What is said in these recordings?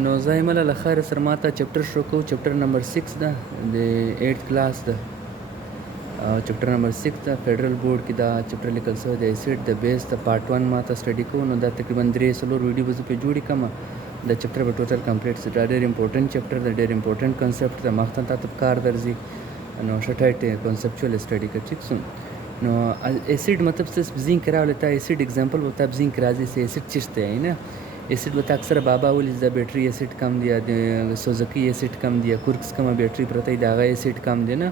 نو زایمه له خیر سره ماته چپټر شروع کوو. چپټر نمبر 6 ده د 8th کلاس ده. چپټر نمبر 6 ده. فیډرل بورډ کې دا چپټر لیکل شوی دی. ایسیډ د بیس د پارت 1 ماته سټډي کوو. نو دا تقریبا 3 ویډیو به زه پرې جوړې کړم. دا چپټر به ټوټل کمپلیټ شي. دا ډېر امپورټنټ چپټر دی، ډېر امپورټنټ کنسپټ دی. مخته تاسو په کار درځي. نو شټایټ کنسپچوال سټډي کوي. ٹھیک سو نو ایسیډ مطلب څه زینک راولې تا ایسیډ اگزامپل وتا زینک راځي سه ایسیډ چشته ہے نه ایسیډ وتا اکثر بابا ولې د بیټری ایسیډ کم دی، د سوزکی ایسیډ کم دی، کورکس کم بیټری پرته دی، هغه ایسیډ کم دی نه.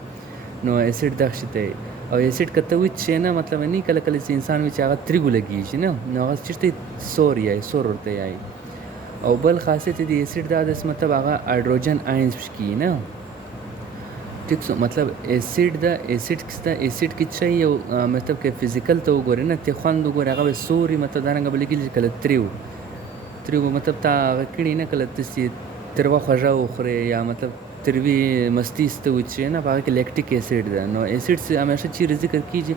نو ایسیډ دښته او ایسیډ کته وچ شي نه مطلب نه کله کله چې انسان وچ هغه تریګو لګیږي نه نو هغه چشته سور یا سور ورته یای. او بل خاصیت دی ایسیډ دا د مطلب هغه هایدروجن آینز پکې نه. ٹھیک سو مطلب ایسیډ دا ایسیډ کستا ایسیډ کې چې یو مطلب کې فزیکل ته وګورئ نه ته خوند وګورئ هغه سوري مطلب دا رنګ بلګي کله تریو مطلب تا کړي نه کله تسي تروا خوژه وخوري یا مطلب تروي مستی ست وچې نه هغه کې لیکټیک ایسیډ ده. نو ایسیډ همیشه چې ذکر کیږي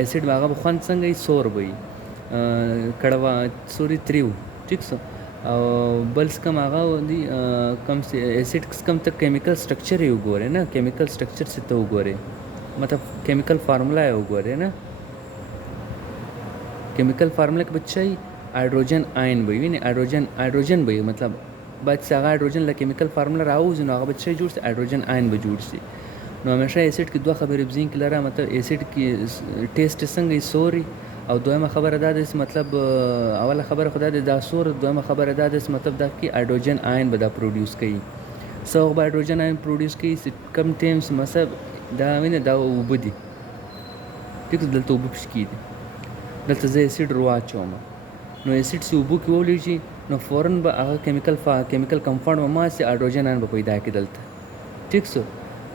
ایسیډ هغه خوند څنګه سور وي کړوا سوري تریو. ٹھیک سو او بل څه کوم هغه دی کوم ایسیډ کوم ته کیمیکل سټرکچر یې وګورئ نه کیمیکل سټرکچر څه ته وګورئ مطلب کیمیکل فارمولا یې وګورئ نه. کیمیکل فارمولا کې بچای هایدروجن آین به وي نه هایدروجن به مطلب باید څنګه هایدروجن له کیمیکل فارمولا راوځي نو هغه بچای جوړ شي هایدروجن آین به جوړ شي. نو همیشه ایسیډ کې دوه خبرې بزین کې لره مطلب ایسیډ کې ټیسټ څنګه سوري او دویمه خبره دا ده مطلب اوله خبره خدا ده دا سور دویمه خبره دا ده مطلب دا کې هایدروجن آین به دا پروډوس کوي. سو هایدروجن آین پروډوس کوي کم ټیمز مطلب دا وینه دا وبدي ټیک دلته وب پشکی دي دلته زه ایسیډ رواچوم نو ایسیډ سی وبو کې ولېږي نو فورن به هغه کیمیکل کمپاوند ما سي هایدروجن آین به پیدا کی دلته. ٹھیک سو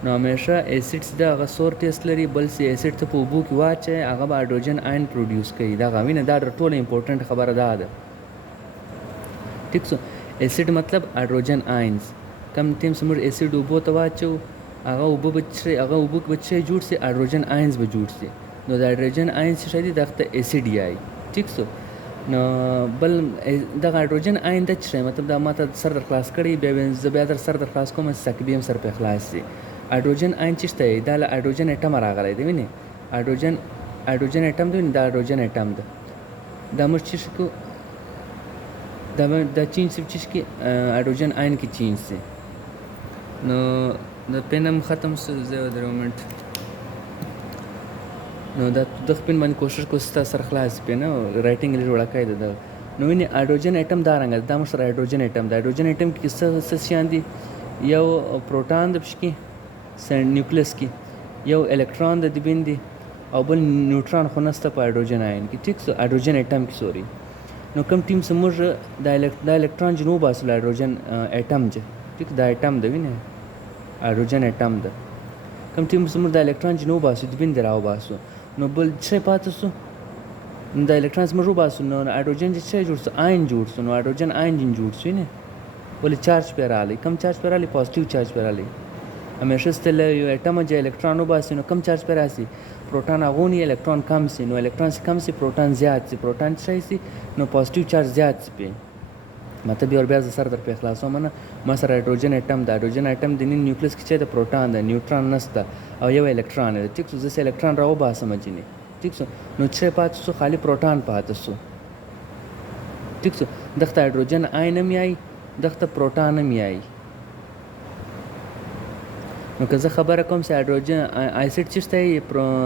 نو همیشه ایسیډز دا هغه سور ټیسټ لري بل سي ایسیډ ته په اوبو کې واچي هغه به هایدروجن آین پروډوس کوي. دا غوینه دا ټوله امپورټنت خبره ده. ٹھیک سو ایسیډ مطلب هایدروجن آینز کم ټیم سمور ایسیډ اوبو ته واچو هغه اوبو بچي هغه اوبو بچي جوړ سي هایدروجن آینز به جوړ سي نو دا هایدروجن آینز شې دي دغه ایسیډ یای. ٹھیک سو نو بل دا هایدروجن آین د چې مطلب دا ماته سر در خلاص کړي بیا در سر در خلاص کوم سکبیم سر په خلاص سي. هایدروجن آین چې شته دا له هایدروجن اټم راغلی دی ویني هایدروجن اټم دی دا هایدروجن اټم ده دا موږ چې کو دا چینج چې کې هایدروجن آین کې چینج سي. نو د پینم ختم سو زه د مومنت نو دا د خپل باندې کوشش کوستا سر خلاص پینه رائټینګ لري وړه کاید ده. نو ویني هایدروجن اټم دا رنګ دا موږ هایدروجن اټم دا هایدروجن اټم کې څه شان دي یو پروټون د پشکی نیوکلیس کې یو الکترون د دبین دی او بل نیوټرون خو نسته په هایدروجن آین کې. ٹھیک سو هایدروجن اټم کې سوري نو کم ټیم سمور د الکترون جنوب اصل هایدروجن اټم چې ٹھیک دا اټم د وینه هایدروجن اټم ده کم ټیم سمور د الکترون جنوب اصل دبین دراو باسو نو بل څه پاتې سو د الکترون سمور باسو نو هایدروجن چې جوړ سو آین جوړ سو نو هایدروجن آین جوړ سو نه ولې چارج پیرالی کم چارج پیرالی پوزټیو چارج پیرالی همیشه ستل یو اټم چې الکترون وباسي نو کم چارج پر راسي پروټون اغونی الکترون کم سي نو الکترون کم سي پروټون زیات سي پروټون شي سي نو پوزټیو چارج زیات سي مطلب یو بیا سر در په خلاصو منه ما سره هایدروجن اټم د هایدروجن اټم د نیوکلیس کې چې د پروټون د نیوټرون نسته او یو الکترون دی. ٹھیک سو زه الکترون راو باسم جنې. ٹھیک سو نو چې پاتې سو خالی پروټون پاتې سو. ٹھیک سو دغه هایدروجن آین هم یای دغه پروټون هم یای. نو که زه خبره کوم چې هایدروجن ایسیډ چې شته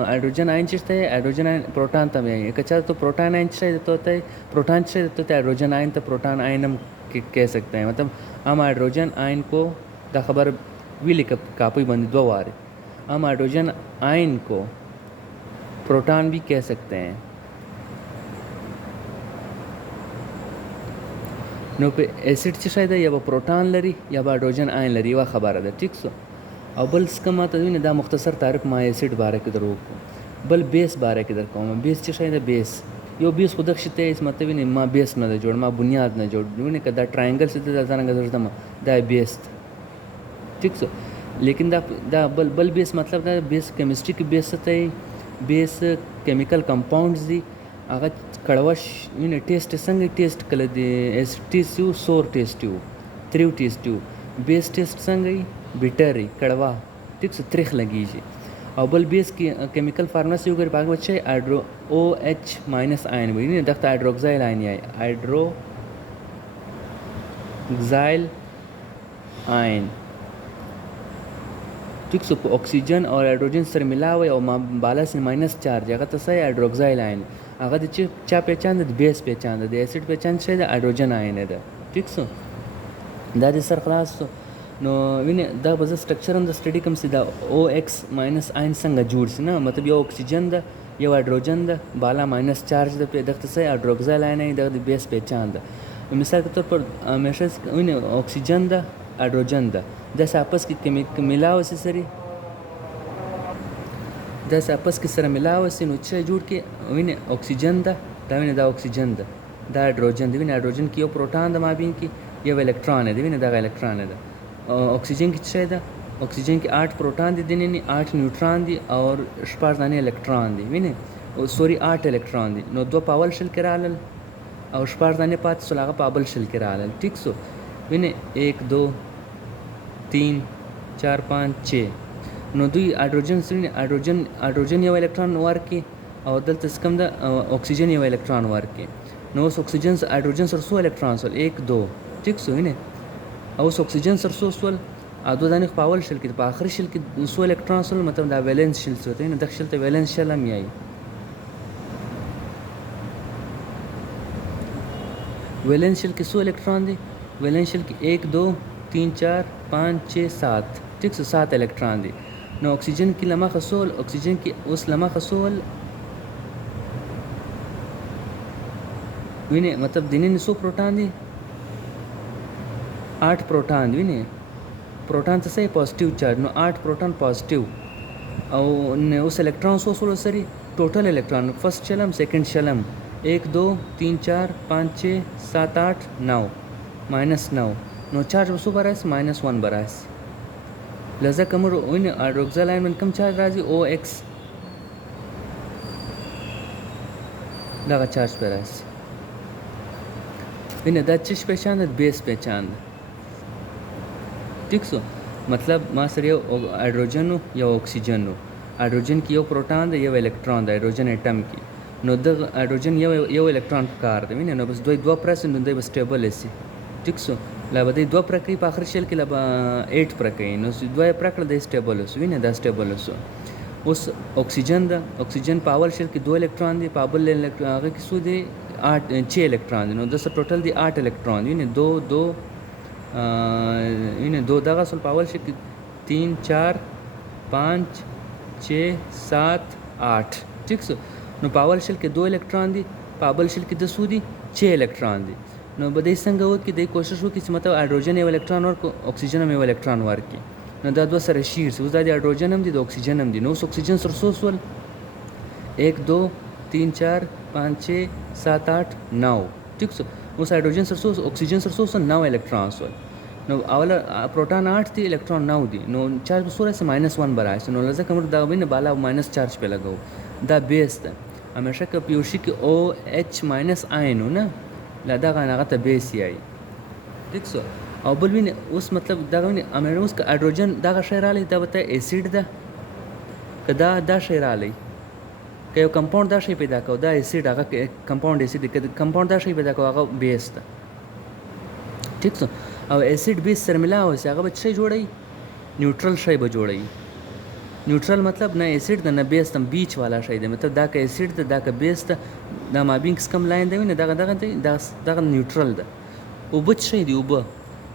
هایدروجن آین چې شته هایدروجن آین پروټون ته وایي که چا تو پروټون آین چې تو ته پروټون چې تو ته هایدروجن آین ته پروټون آین هم کہہ سکتے ہیں مطلب ہم ہائیڈروجن آئن کو دا خبر ویلی کاپی بندی دو وارے ہم ہائیڈروجن آئن کو پروٹون بھی کہہ سکتے ہیں. نو په ایسیډ چې شاید یا به پروټون لري یا به هایدروجن آئن لري وا خبره ده. ٹھیک سو او بل څه ماته ویني دا مختصر تعریف ما ایسیډ باره کې درو بل بیس باره کې در کوم. بیس چې شاید بیس یو بیس خود شته اس مطلب نه ما بیس نه جوړ ما بنیاد نه جوړ نه کدا ټراینګل څه د ځانګړي درته دا بیس. ٹھیک سو لیکن دا بل بیس مطلب دا بیس کیمستري کې بیس ته بیس کیمیکل کمپاونډز دي هغه کړوه وینې ټیسټ څنګه ټیسټ کله د ایسټیس یو سور ټیسټ یو تریو ټیسټ یو بیس ټیسټ څنګه وي بیټر وي کړوه ټیک څه تریخ لګیږي او بل بیس کې کیمیکل فارمولا سی وګورئ په هغه بچی هایډرو او ایچ ماینس آین وي نه دغه هایډروکسایل آین یې هایډروکسایل آین ټیک څه په اکسیجن او هایډروجن سره ملاوي او بالا سره ماینس چارج هغه ته څه هایډروکسایل آین هغه د چا پہچان د بیس پہچان د ایسید پہچان څه د هایډروجن آین ده ټیک څه دا د سر خلاص نو ویني دا به سټرکچر هم د سټډي کوم سي دا او ایکس ماینس آین څنګه جوړ شي نه مطلب یو اکسیجن ده یو هایډروجن ده بالا ماینس چارج ده په دغه څه هایډروکسایل آین د بیس پہچان ده مثال کے طور پر ہمیشہ ویني اکسیجن ده هایډروجن ده د ساپس کې ملاو سي سری د ساپس کې سره ملاو سي نو چې جوړ کې ویني اکسیجن ده دا ویني دا اکسیجن ده دا هایډروجن دی ویني هایډروجن کې یو پروټون د مابین کې یو الکترون دی ویني دا الکترون ده اکسیجن کې څه ده اکسیجن کې 8 پروټون دي دنه 8 نیوټرون دي او شپږ دانې الکترون دي ویني او سوري 8 الکترون دي نو دوه پاول شل کې رالل او شپږ دانې پات سلاغه پابل شل کې رالل ټیک سو ویني 1 2 3 4 5 6 نو دوی هایډروجن سره هایډروجن یو الکترون ورکي او دلته څه کوم ده اکسیجن یو الکترون ورکي نو اوس اکسیجن هایډروجن سره څو الکترون سول 1 2 ټیک سو ویني او اکسیجن سره څو سول اته دانې په اول شل کې په اخر شل کې څو الکترون سول مطلب دا ویلنس شل څه ته نه د شل ته ویلنس شل هم یای ویلنس شل کې څو الکترون دي ویلنس شل کې 1 2 3 4 5 6 7 ټیک 7 الکترون دي نو اکسیجن کې لمه خصول اکسیجن کې اوس لمه خصول ویني مطلب دینه سو پروټون دي 8 پروټون دی ویني پروټون څه سي پوزټیو چارج نو 8 پروټون پوزټیو او نو اوس الکترون سو سره سری ټوټل الکترون فرست شلم سیکنډ شلم 1 2 3 4 5 6 7 8 9 ماینس 9 نو چارج وسو برایس ماینس 1 برایس لذا کومر ویني هایډروکسایل آین کم چارج راځي او ایکس دا چارج برایس ویني دا چش پہچان د بیس پہچان ٹھیک سو مطلب ما سره یو هایډروجن یو اکسیجن هایډروجن کې یو پروټون دی یو الکترون دی هایډروجن اټم کې نو د هایډروجن یو الکترون کار دی ویني نو بس دوه پرس نو دوی سټیبل شي ټیک سو لا به دوه پرکې په اخر شل کې لا 8 پرکې نو دوه پرکړه د سټیبل شو ویني دا سټیبل شو اوس اکسیجن دا اکسیجن په اول شل کې 2 الکترون دی په بل الکترون هغه کې سو دی 8 6 الکترون دي نو د ټوټل دی 8 الکترون ویني 2 2 ویني 2 دغه سل په اول شل کې 3 4 5 6 7 8 ٹھیک سو نو په اول شل کې 2 الکترون دي په بل شل کې د سو دي 6 الکترون دي نو بده څنګه وکړي د کوشش وکړي چې مطلب هایډروجن یو الکترون ورکو اکسیجن هم یو الکترون ورکړي نو دا دوه سره شیر اوس دا د هایډروجن هم دي د اکسیجن هم دي نو اکسیجن سره سو سول 1 2 3 4 5 6 7 8 9 ٹھیک سو اوس هایډروجن سره سو اکسیجن سره سو 9 الکترون سول نو اول پروټون 8 دي الکترون 9 دي نو چارج سره ماینس 1 برابر نو لزه کوم دا وینه بالا ماینس چارج په لګاو دا بیس ده همیشه ک پیوشي کې او ایچ ماینس آین نه لا دا غنغه ته بیس یای ٹھیک سو او بل وینه اوس مطلب دا وینه امریکوس ک هایډروجن دا شی را لې دا وته اسید ده کدا دا شی را لې که یو کمپاوند دا شی پیدا کو دا اسید هغه کمپاوند اسید ک کمپاوند دا شی پیدا کو هغه بیس ده ٹھیک سو او اسید بیس سره ملاو سي هغه به څه جوړي نیوټرل شی به جوړي نیوټرل مطلب نه اسید نه بیس تم بیچ والا شی دی مطلب دا که اسید ده دا که بیس ده دا مابینګس کم لاین دی نه دغه نیوټرل ده او بچ شی دی او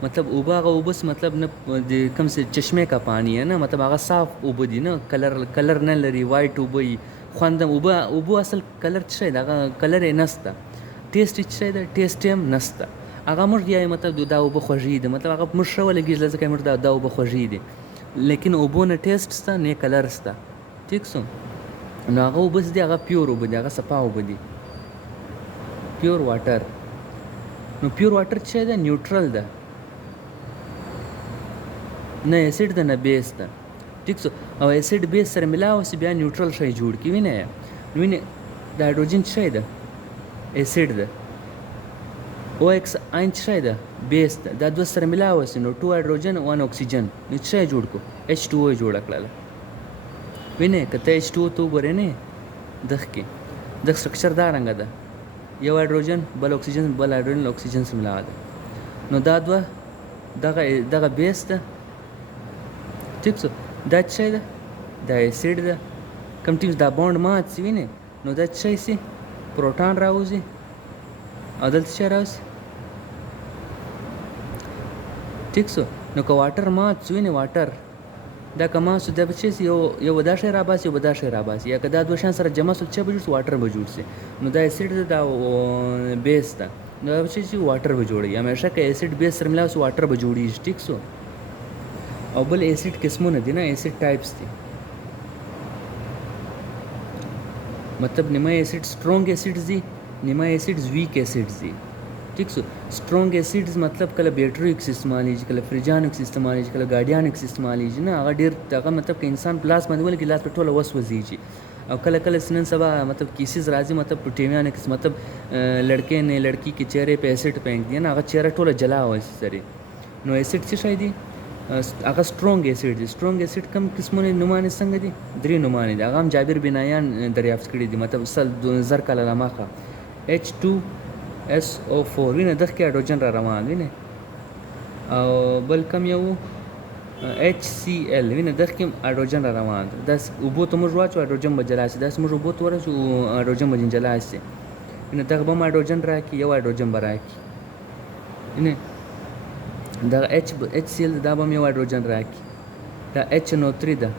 मतलब اوبه هغه اوبس مطلب نه د کوم څه چشمه کا پانی ہے نه مطلب هغه صاف اوبه دي نه کلر نه لري وایټ اوبه خوندم اوبه اصل کلر څه دی هغه کلر یې نسته ټیسټ څه دی ټیسټ هم نسته هغه موږ یې مطلب دا اوبه خوږی دي مطلب هغه موږ شو لګی ځکه موږ دا اوبه خوږی دي لیکن اوبه نه ټیسټ سته نه کلر سته ٹھیک سو نو هغه اوبه دي هغه پیور اوبه دي هغه صفا اوبه دي پیور واټر نو پیور واټر څه دی نیوټرل ده نه اسید ده نه بیس ده ٹھیک سو او اسید بیس سره ملاو سی بیا نیوټرل شی جوړ کی وینه د هایډروجن شی ده اسید ده. او ایکس عین څه ده؟ بیس ده. دا دوه سره ملاوه سي نو 2 هایدروجن 1 اکسیجن نو څه جوړ کو؟ H2O جوړ کړل. وینه کته H2O تو ګورې نه دغه کې د سټرکچر دا رنګ ده، یو هایدروجن بل اکسیجن بل هایدروجن اکسیجن سره ملاوه ده. نو دا دوه دغه بیس ده. ٹھیک سو دا څه ده؟ دا اسید ده. کم ټیمز دا بوند مات سی وینه نو دا څه سي پروټون راوځي او دلته څه راوځي. ٹھیک سو نو که واټر مات سو وینه واټر دا کما سو د بچی یو دا شی را باسي یو دا شی را باسي یا که دا دوه شان سره جمع سو څه به جوړ واټر به جوړ سي. نو دا اسید ده دا بیس ده نو دا بچی واټر به جوړي. همیشه که اسید بیس سره ملاوي سو واټر به جوړیږي. ٹھیک سو او بل اسید قسمونه دي نه اسید ټایپس دي. मतलब Nima acid strong acids दी Nima acids weak acids दी. ठीक सो स्ट्रॉन्ग एसिड्स मतलब कल बैटरी इस्तेमाल कल फ्रिजान इस्तेमाल कल गाड़ियान इस्तेमाल ना अगर डेर तक मतलब कि इंसान प्लास मदवल गिलास पे टोला वस वजीजी और कल कल स्नन सबा मतलब केसेस राजी मतलब टीवियान मतलब लड़के ने लड़की के चेहरे पे एसिड फेंक दिया ना अगर चेहरा टोला जला हुआ इस तरह नो एसिड से शायद अगर स्ट्रॉन्ग एसिड कम किस्मों ने नुमाने संग दी द्री नुमाने दी अगाम जाबिर बिनायान दरियाफ्त करी दी मतलब सल जर का लमाखा H2SO4 विने दख के हाइड्रोजन रा रवान विने बल कम यो HCl विने दख के हाइड्रोजन रा रवान दस उबो तो मुजवा चो हाइड्रोजन बजला से दस मुज उबो तो वर हाइड्रोजन बजन जला से विने दख बम हाइड्रोजन रा की यो हाइड्रोजन बरा की विने دا HCl دا به یو هایدروجن راکړي. دا HNO3 ده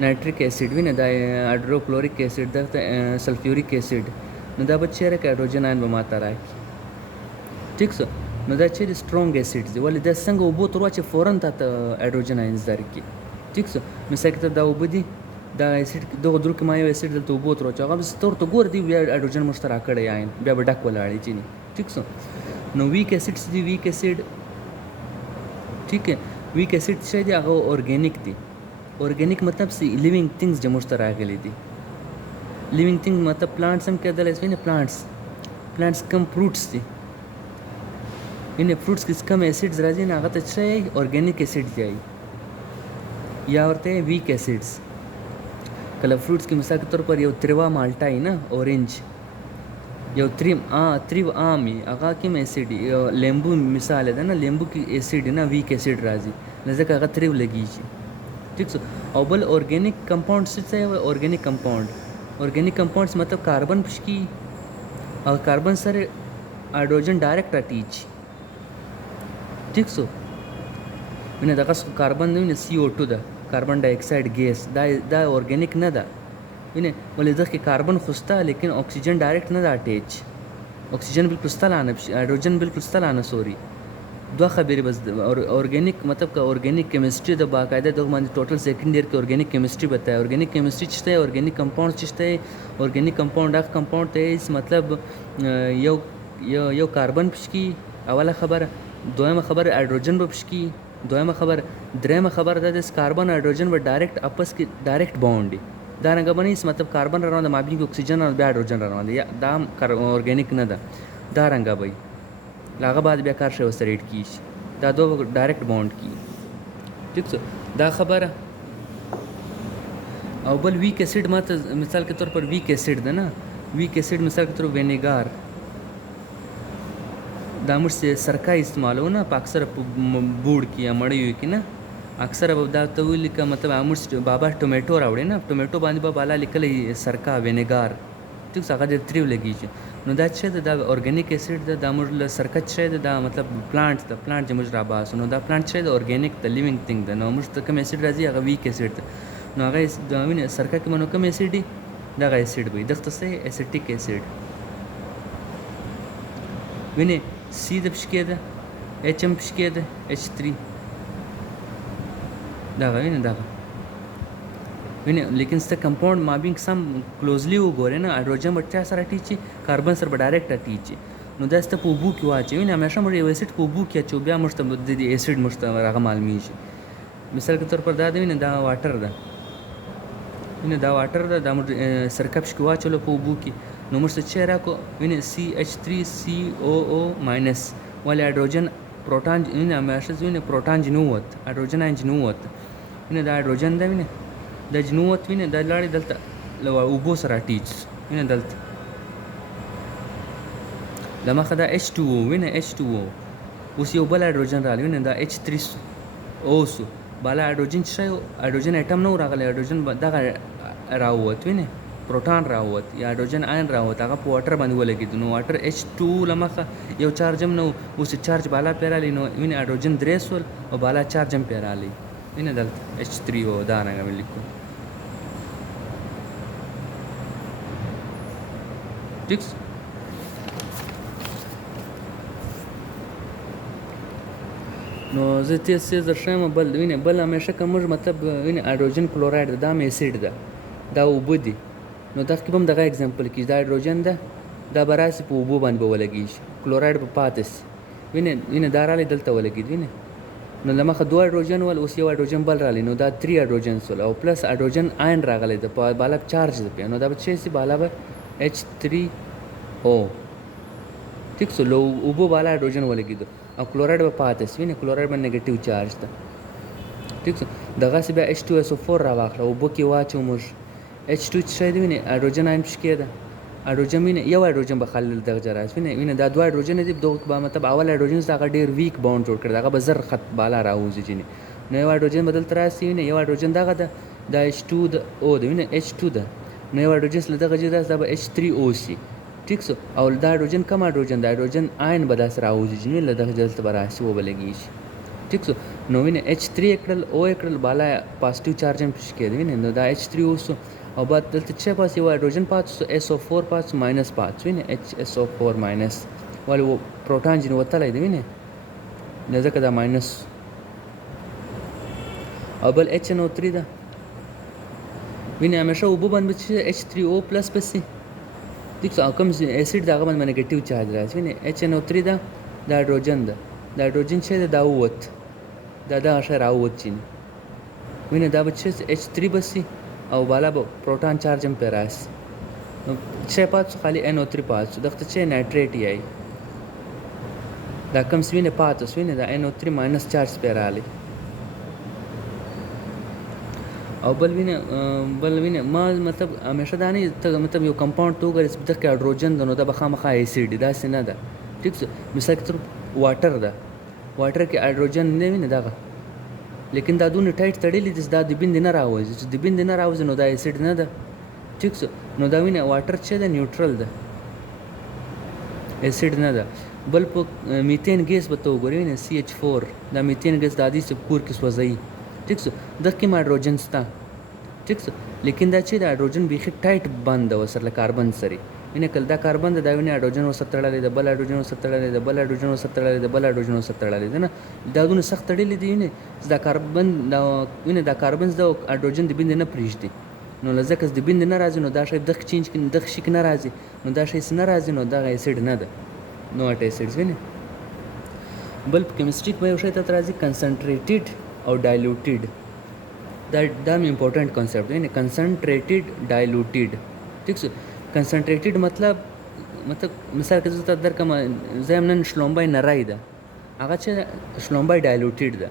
نایتریک اسید وینه دا هایدروکلوریک اسید ده سلفیوریک اسید نو دا به چیرې هایدروجن آین به ماته راکړي. ٹھیک سو نو دا چې سټرونګ اسید دی ولې دا څنګه اوبو تر واچې فورن ته هایدروجن آینز درکړي. ٹھیک سو مثال کې دا اوبه دي دا اسید دغه درو کې ما یو اسید دلته اوبو تر واچو هغه ستور ته ګور دی بیا هایدروجن مشترک کړی آین بیا به ډک ولاړی چینی. ٹھیک سو نو ویک اسیډز دی ویک اسید ठीक है वीक एसिड शायद आगे ऑर्गेनिक थी. ऑर्गेनिक मतलब सी लिविंग थिंग्स जो मुश्तरा के लिए थी. लिविंग थिंग मतलब प्लांट्स हम क्या दल इसमें प्लांट्स कम फ्रूट्स थी इन्हें फ्रूट्स किस कम एसिड्स राजी ना आगे अच्छा है ऑर्गेनिक एसिड जाए या होते हैं वीक एसिड्स. कलर फ्रूट्स की मिसाल के तौर पर ये त्रिवा माल्टा है ना ऑरेंज यो त्रिव आम ही आगा की में एसिड लेम्बू मिसाल है ना लेम्बू की एसिड है ना वीक एसिड राजी नजर का त्रिव लगी जी. ठीक सो और बल ऑर्गेनिक कंपाउंड से ऑर्गेनिक कंपाउंड्स मतलब कार्बन की और carbon sir hydrogen direct attach. ठीक सो मैंने देखा कार्बन ने CO2 दा कार्बन डाइऑक्साइड गैस दा ऑर्गेनिक ना दा विने बोले दख के कार्बन खुस्ता लेकिन ऑक्सीजन डायरेक्ट ना अटैच. ऑक्सीजन बिल्कुल लाना हाइड्रोजन बिल्कुल लाना सॉरी दो खबरें बस. और ऑर्गेनिक मतलब का ऑर्गेनिक केमिस्ट्री द बाकायदा दो मान टोटल सेकंड ईयर के ऑर्गेनिक केमिस्ट्री बताया. ऑर्गेनिक केमिस्ट्री चिश्ता है ऑर्गेनिक कंपाउंड चिश्ता है ऑर्गेनिक कंपाउंड ऑफ कंपाउंड है इस मतलब यो कार्बन पिशकी अवला खबर दोयम खबर हाइड्रोजन पिशकी दोयम खबर द्रेम खबर द इस कार्बन हाइड्रोजन व डायरेक्ट आपस की डायरेक्ट बॉन्ड دا رنګه بنې مطلب کاربن را روان د مابین کې اکسیجن او بیا هایدروجن را روان دي دا اورګانیک نه ده دا رنګه وي لاغه بعد بیا کار شي وسره ایډ کیږي دا دوه ډایرکټ بوند کی. ٹھیک څه دا خبره او بل ویک اسید ماته مثال के तौर पर वीक एसिड ده ना वीक एसिड مثال के तौर विनेगर دا موږ سرکه استعمالو نه په اکثر بوډ کې یا مړیو کې نه اکثر अब دا ته ویل کا मतलब امرس بابا ټومیټو راوړي نه ټومیټو باندې بابا لا لیکلې سرکا وینیګار. ټیک څنګه د تریو لګیږي نو دا چې دا اورګانیک اسید د امر له سرکه چې دا मतलब پلانټ د پلانټ چې موږ را باسو نو دا پلانټ چې د اورګانیک د لیوینګ ثینګ د نو موږ ته کوم اسید راځي هغه ویک اسید نو هغه د وینې سرکه کې منو کوم اسید دی دا غا اسید وي دغه څه اسیټیک اسید وینې سی د پښکې ده एच एम پښکې ده H3 دا وینه دا وینه لیکن ست कंपाउंड माबिंग सम क्लोजली وګورئ نه هایدروجن بچا سره ټیچي कार्बन سره ډایرکټ ټیچي نو دا ست په بو کې واچي وینه همیشه مړ یو اسید په بو کې چو بیا مشته د اسید مشته راغه معلومیږي. مثال के तौर पर دا وینه دا واټر ده وینه دا واټر ده د سرکپ شکوا چلو په بو کې نو موږ څه شی راکړو وینې CH3COO ماینس ولې هایدروجن پروټان وینې همیشه وینې پروټان چې نه ووت هایدروجن آین چې نه ووت وینې دا هایدروجن ده وینې دا چې نه ووت وینې دا لاړې دلته له اوبو سره ټیچ وینې دلته له مخه دا H2O وینې H2O اوس یو بل هایدروجن راغلی وینې دا H3O سو بالا هایدروجن څه شی هایدروجن اټم نه و راغلی هایدروجن دغه راووت وینې پروټان راووت یا هایدروجن آین راووت هغه په واټر باندې ولګېد نو واټر H2 له مخه یو چارج هم نه و اوس چارج بالا پرې راغلی نو وینې هایدروجن درې سول او بالا چارج هم پرې راغلی وینې دلته H3O دا رنګه مې لیکو ٹھیک نو زه تیز درښیم بل وینې بل همیشه که موږ مطلب وینې هایدروجن کلوراید دا هم اسید ده دا اوبه دي نو دغه کې به هم دغه اګزامپل کېږي دا هایدروجن ده دا به راسي په اوبو باندې به ولګېږي کلوراید به پاتې سي وینې دا رالی دلته ولګېد وینې نو له مخه 2 هایدروجن ول اوس یو هایدروجن بل رالی نو دا 3 هایدروجنس ول او پلس هایدروجن آین راغلی ده په بالا چارج ده پې نو دا به څه سي بالا به H3O ٹھیک سو لو اوبو بالا هایدروجن ولګېدو او کلوراید به پاتې سي وینې کلوراید باندې نیګیټیو چارج ده ٹھیک سو دغسې بیا H2SO4 راواخله اوبو کې واچو موږ H2 څه شی دی وینې هایدروجن آین پکې کېده هایدروجن وینې یو هایدروجن به خالي دغه ځای راځي وینې دا 2 هایدروجن دي دغه به مطلب اول هایدروجن هغه ډېر ویک باونډ جوړ کړی هغه به زر خط بالا راوځي ځینې نو یو هایدروجن به دلته راسي وینې یو هایدروجن دغه ده دا H2O ده وینې H2 ده نو یو هایدروجن له دغه ځای راسي دا به H3O سي ٹھیک سو او دا هایدروجن کم هایدروجن دا هایدروجن آین به داسې راوځي چې له دغه ځای دلته به راسي وبلګېږي ٹھیک سو نو وینې H3 یې کړل O یې کړل بالا پازیټیو چارج هم پکې کېده وینې نو دا H3O سو او بعد دلته څه پاتې یو هایدروجن پاتې سو SO4 پاتې ماینس پاتې وینې HSO4 ماینس ولې پروټان چې وتلی دی وینې نو ځکه دا ماینس او بل HNO3 ده وینې همیشه اوبو باندې چې H3O پلس پسې ٹھیک سو او کوم اسید د هغه باندې نیګیټیو چارج راځي وینې HNO3 ده د هایدروجن ده د هایدروجن چې دا ووت دا دغه شی راووت چې وینې دا به چې H3 به سي او بالا به پروټان چارج هم پرې راسي نو څه پاتې خالي NO3 پاتې دغه چې نایټریټ یې دا کوم وینې پاتې وینې دا NO3 ماینس چارج پرې راغلی او بل وینې ما مطلب همیشه دا نه مطلب یو کمپاوند تو وګورې چې دغه هایدروجن ده نو دا به خامخا اسید دی داسې نه ده ټیک مثال کې تر واټر ده واټر کې هایدروجن نه وینې دغه لیکن دا دونه ټایټ تړلی دي چې دا د بندې نه راوځي چې د بندې نه راوځي نو دا اسید نه ده ټیک نو دا وینې واټر چې ده نیوټرل ده اسید نه ده بل په میتین ګیس به ته وګورې وینې CH4 دا میتین ګیس د عادي کور کې سوځوي ٹھیک سو دغه کې هایدروجن شته ٹھیک سو لیکن دا چې د هایدروجن بیخي ټایټ بند ده ورسره له کاربن سره وینې کله دا کاربن ده دا وینې هایدروجن ورسره تړلی ده بل هایدروجن ورسره تړلی ده بل هایدروجن ورسره تړلی ده بل هایدروجن ورسره تړلی ده نه دا دونه سخت تړلی دي وینې چې دا کاربن دا وینې دا کاربن د هایدروجن د بندې نه پرېږدي نو له ځکه د بندې نه راځي نو دا شی دغه چینج کې دغه شي کې نه راځي نو دا شی نه راځي نو دغه اسید نه ده نوټ اسیډز وینې بل په کیمستري کې یو شی ته راځي کنسنټریټډ او ډایلوټډ دا مې امپورټنٹ کانسیپټ دی نه کنسنټریټډ ډایلوټډ ٹھیک سو کنسنټریټډ مطلب مثال کې زه درکم زم نن شلومبای نری ده هغه چې شلومبای ډایلوټډ ده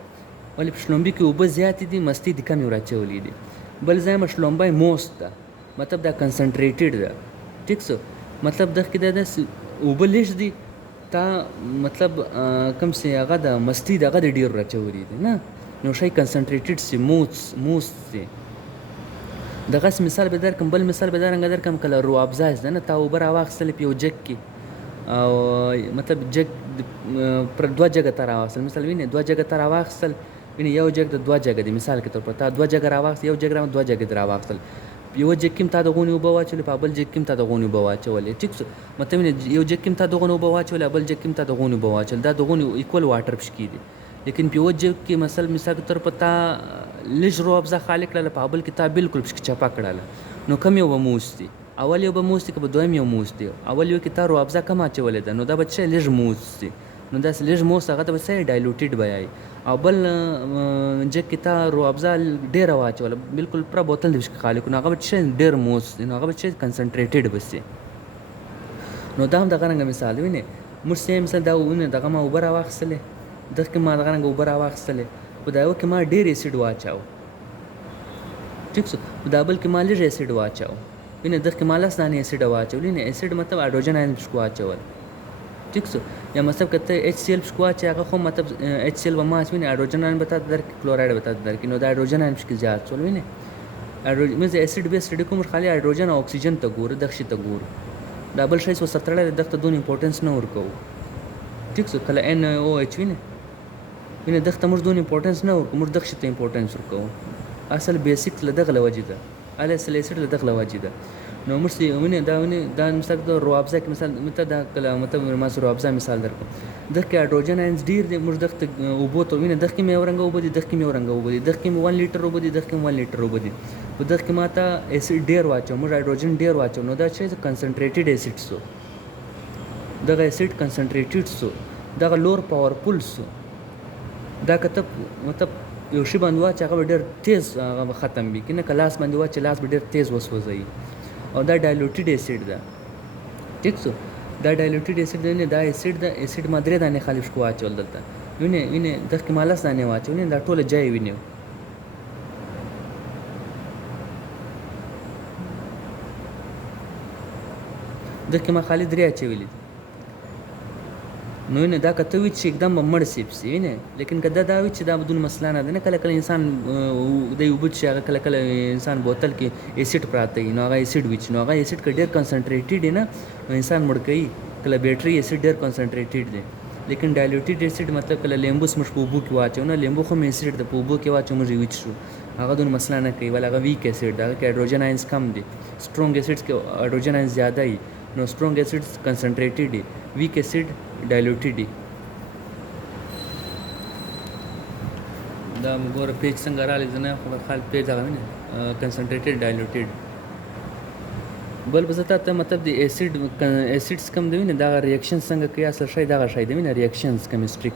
ولې په شلومبي کې اوبه زیاتې دي مستې د کمې ورچولې دي بل ځای شلومبای موست ده مطلب دا کنسنټریټډ ده ٹھیک سو مطلب دغه کې دا اوبه لږ دي تا مطلب کم سي هغه د مستې دغه د ډېر رچولې دي نه نو شی کنسنټریټډ سي موست سي دغه مثال به درکم بل مثال به درکم کله روابزه ده نه تا اوبه راواخیستلې په یو جګ کې او مطلب جګ پر 2 جګه ته راواخیستل مثال وینې 2 جګه ته راواخیستل وینې یو جګ د 2 جګه دی مثال کې تور په تا 2 جګه راواخیست یو جګ 2 جګه راواخیستل یو جګ کې تا د غونې اوبه واچولې په بل جګ کې تا د غونې اوبه واچولې ټیک مطلب یو جګ کې تا د غونې اوبه واچولې بل جګ کې تا د غونې اوبه واچول دا د غونې ایکول واټر پشکی دي لیکن په یو جګ کې مثال کې تور په تا لږ روابزه خالي کړله په بل کې تا بالکل پشکی چپا کړله نو کم یو به موس دي اول یو به موس دي که به دویم یو موس دي اول یو کې تا روابزه کم اچولې ده نو دا به څه لږ موس دي نو داسې لږ موس هغه ته به څه ډایلوټډ به یایي او بل جګ کې تا روابزه ډېره واچوله بالکل پوره بوتل دې خالي کړو نو هغه به څه ډېر موس دي نو هغه به څه کنسنټریټډ به سي نو دا هم دغه رنګه مثال وینې موږ سیم مثلا دا وینې دغه ما اوبه راواخیستلې دغه ما دغه رنګه اوبه راواخیستلې په دا یو کې ما ډېر اسید واچاو ٹھیک شو په دا بل کې ما لږ اسید واچاو وینې دغه کې ما لس دانې اسید واچول وینې اسید مطلب هایدروجن آیون پکې واچول ٹھیک شو یا مطلب کته ایچ سی ایل پکې واچي هغه خو مطلب ایچ سی ایل به ما وینې هایدروجن آیون به تا درکړي کلوراید به تا درکړي نو دا هایدروجن آیون پکې زیات شول وینې مینز اسید بیس ریډیکوم خالي هایدروجن او اکسیجن ته ګوره دغه شي ته ګوره دا بل شی څه تړلی دغه ته دون امپورټنس نه ورکوو ټیک شو کله ان او ایچ وینې دغه ته موږ دون امپورټنس نه ورکوو موږ دغه شي ته امپورټنس ورکوو اصل بیسیک له دغه له وجې ده اصل اسید له دغه له وجې ده نو موږ وینې دا مثال د روابزه کې مثال مته دا کله مطلب ما روابزه مثال درکړم دغه کې هایدروجن آینز ډېر دي موږ دغه اوبو ته وینې دغه کې مې یو رنګه اوبه دي دغه کې مې یو رنګه اوبه دي دغه کې مې 1 لیټر اوبه دي دغه کې مې 1 لیټر اوبه دي په دغه کې ماته اسید ډېر واچو موږ هایدروجن ډېر واچو نو دا چې کنسنټریټډ اسید سو دغه اسید کنسنټریټډ سو دغه لور پاورفل سو دا کته مطلب یو شی باندې واچ هغه ډېر تیز ختم وي کنه کلاس باندې واچ لاس به ډېر تیز وسوځي او دا ډایلوټډ اسید ده ٹھیک شو دا ډایلوټډ اسید نه دا اسید ده اسید ما درې دانې خالي شو واچول دلته وینې دغه کې مالس دانې واچول نه دا ټوله ځای ویني دغه ما خالي درې اچولې نو نه دا کته وی چې एकदम مړ سی پسی نه لیکن کدا دا وی چې دا بدون مسله نه ده نه کله کله انسان د یو بچ هغه کله کله انسان بوتل کې اسید پراته نو هغه اسید وی چې نو هغه اسید ک ډیر کنسنټریټډ نه نو انسان مړ کوي کله بیټری اسید ډیر کنسنټریټډ دی لیکن ډایلوټډ اسید مطلب کله لیمبو سمش په بو کې واچو نه لیمبو خو مې اسید د په بو کې واچو مې ویچ شو هغه دون مسله نه کوي ول هغه ویک اسید دا کې هایدروجن آینز کم دي سټرونګ اسیدز کې هایدروجن آینز زیاده وي نو سټرونګ اسیدز کنسنټریټډ دي ویک اسید ډایلوټډ دي دا موږ پیج څنګه راځي نه خو خال پیج هغه نه کنسنټریټډ ډایلوټډ بل بزته ته مطلب د اسیډز کم دی نه دا ریاکشن څنګه کوي اصل شی دا شی دی نه ریاکشنز کیمستري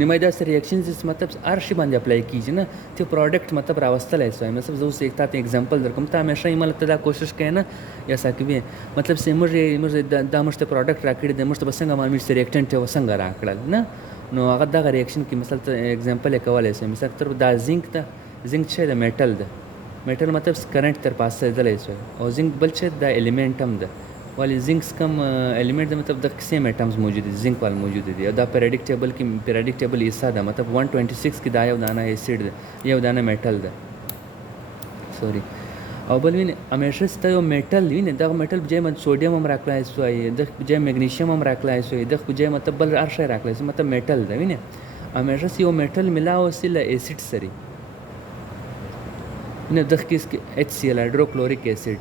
نیمه دا سره ریاکشنز مطلب هر شی باندې اپلای کیږي نه ته پروډکټ مطلب راوستلای سوی مطلب زه اوس یک ته एग्जांपल درکوم ته همیشه ایمل ته دا کوشش کین یا ساکوي مطلب سه موږ دا مشته پروډکټ راکړي د مشته بسنګ مال مش ریاکټنټ وسنګ راکړل نه نو هغه دا ریاکشن کې مثلا एग्जांपल کولای سي مثلا تر دا زنک چې د میټل ده میټل مطلب کرنٹ تر پاسه دلای سوی او زنک بل چې د الیمنٹ هم ده ولی زنک کم الیمنٹ ده مطلب د سیم ایټمز موجود دي زنک وال موجود دي دا پیریډک ټیبل کې پیریډک ټیبل حصہ ده مطلب 126 کې دا یو دانه اسید ده یو دانه میټل ده سوري او بل ویني همیشه ست یو میټل ویني دا میټل بجای من سوډیم هم راکلای سوی د بجای مګنیشیم هم راکلای سوی د بجای مطلب بل هر شی راکلای سوی مطلب میټل ده ویني همیشه یو میټل ملاو سره اسید سره نه دغه کیس کې HCl هایدروکلوریک اسید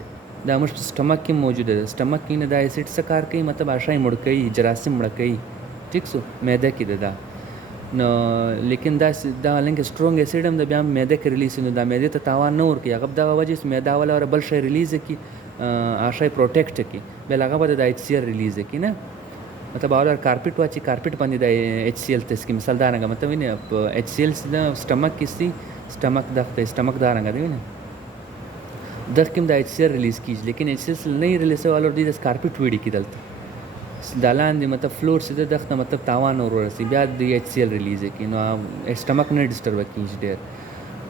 دا موږ په سټمک کې موجود ده سټمک کې نه دا اسید څه کار کوي مطلب اشای مړ کوي جراثیم مړ کوي ٹھیک سو معده کې ده نو لیکن دا لنګ سټرونګ اسید هم د بیا معده کې ریلیز نو دا معده ته تاوان نه ورکي هغه دغه وجه معده ولا بل شی ریلیز کی اشای پروټیکټ کی بل هغه به د HCl ریلیز کی نه مطلب اور کارپیټ واچي کارپیټ باندې د HCl تس کی مثال دا نه مطلب نه HCl د سټمک کې سي سټمک دغه سټمک دا رنګ دی نه دغه کوم د HCl ریلیز کیږي لیکن HCl نه ریلیز ولر دی د کارپیټ ویډی کې دلته دالان دی مطلب فلور سیده دغه مطلب تاوان ورسي بیا د HCl ریلیز کی نو سټمک نه ډیسټرب کیږي ډیر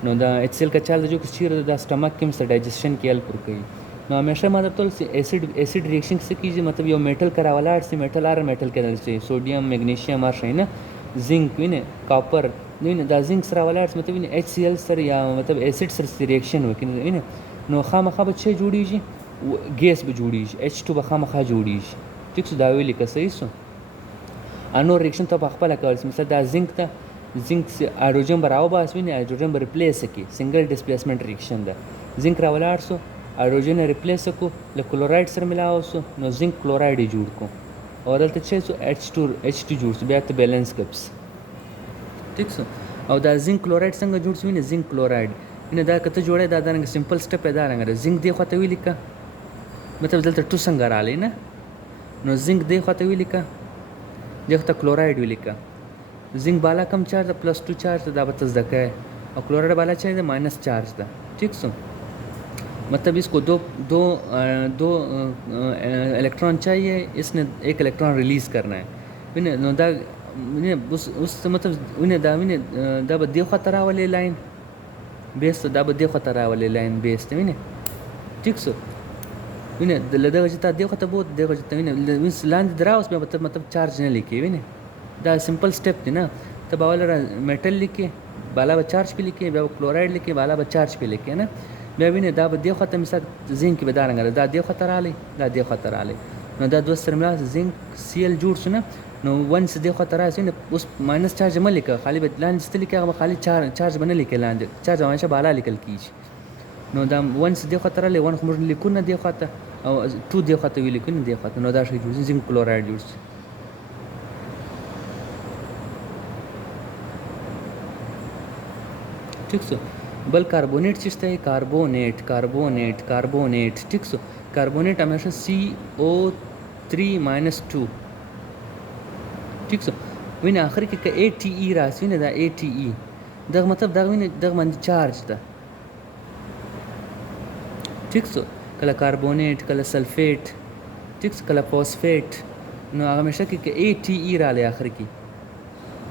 نو دا HCl کا چال جو چیرې د سټمک کې مس ډایجیشن کې هیلپ کوي نو همیشه مطلب ټول اسید ریاکشن څه کیږي مطلب یو میټل کرا ولاړ سي میټل ار میټل کې راځي سوډیم مګنیشیم ار شي نه زنک وینه کاپر نه دا زنک سره ولاړ مطلب وینه HCl سره یا مطلب اسید سره ریاکشن وکړي وینه نو خامخا به څه جوړیږي ګیس به جوړیږي H2 به خامخا جوړیږي ټیک څه دا ویل کې صحیح سو انو ریاکشن ته خپل کول مثلا دا زنک هایدروجن براو باس ویني هایدروجن بر ریپلیس کی سنگل ډیسپلیسمنت ریاکشن ده زنک را ولاړ سو هایدروجن ریپلیس کو له کلورایډ سره ملاو سو نو زنک کلورایډ جوړ کو او دلته چې سو H2 جوړ سو بیا ته بیلانس کپس ٹھیک سو او دا زنک کلورایډ څنګه جوړ سو ویني زنک کلورایډ نه دا کته جوړه دا رنګ سمپل سټپ دا رنګ زنک دی خو ته ویل کا مطلب دلته ټو څنګه رالی نه نو زنک دی خو ته ویل کا دغه کلورایډ ویل کا زنک بالا کم چارج پلس 2 چارج دا به تزدکه او کلورایډ بالا چارج ماینس چارج ده ٹھیک سو मतलब इसको दो दो दो इलेक्ट्रॉन चाहिए, इसने एक इलेक्ट्रॉन रिलीज़ करना है विने नो दा विने उस मतलब विने दा विने दा बदे खतरा वाले लाइन बेस दा बदे खतरा वाले लाइन बेस विने ठीक सो विने लदा वजता दे खत बहुत दे वजता विने विस लाइन दरा उसमें मतलब चार्ज ने लिखे विने दा सिंपल स्टेप थी ना तब वाला मेटल लिखे बाला बा चार्ज पे लिखे बा क्लोराइड लिखे बाला बा चार्ज पे लिखे ना بیا وینې دا به دې خوا ته مثال زینک کې به دارنګه دا دې خوا ته رالی دا دې خوا ته رالی نو دا دوه سره ملاس زینک سی ال جوړ شو نه نو ونس دې خوا ته راسي نو اوس ماینس چارج مه لیکه خالي به لاندې ستې لیکې هغه به خالي چارج به نه لیکې لاندې چارج همیشه بالا لیکل کېږي نو دا ونس دې خوا ته رالی ون خو موږ لیکو نه دې خوا ته او ټو دې خوا ته وي لیکو نه دې خوا ته نو دا شی جوړ شي زینک کلورایډ جوړ شي ٹھیک سو बल कार्बोनेट चीज़ है कार्बोनेट ठीक सो कार्बोनेट हमेशा CO3-2 ठीक सो विन आखिर के ATE राशि ने दा ATE दग मतलब दग विन दग मन चार्ज था ठीक सो कला कार्बोनेट कला सल्फेट ठीक सो कला फॉस्फेट नो हमेशा के ATE राले आखिर की